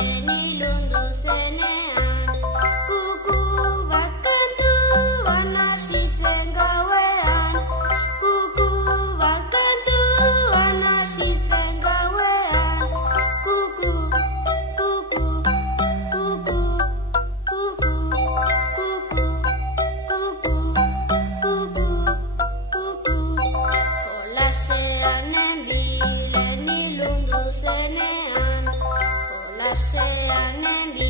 bilen ilundu zenean, kuku bat kantuan hasi zen gauean, kuku bat kantuan hasi zen gauean, kuku, kuku, kuku, kuku, kuku, kuku, kuku, kuku. Jolasean nenbilen ilundu zenean, jolasean nenbilen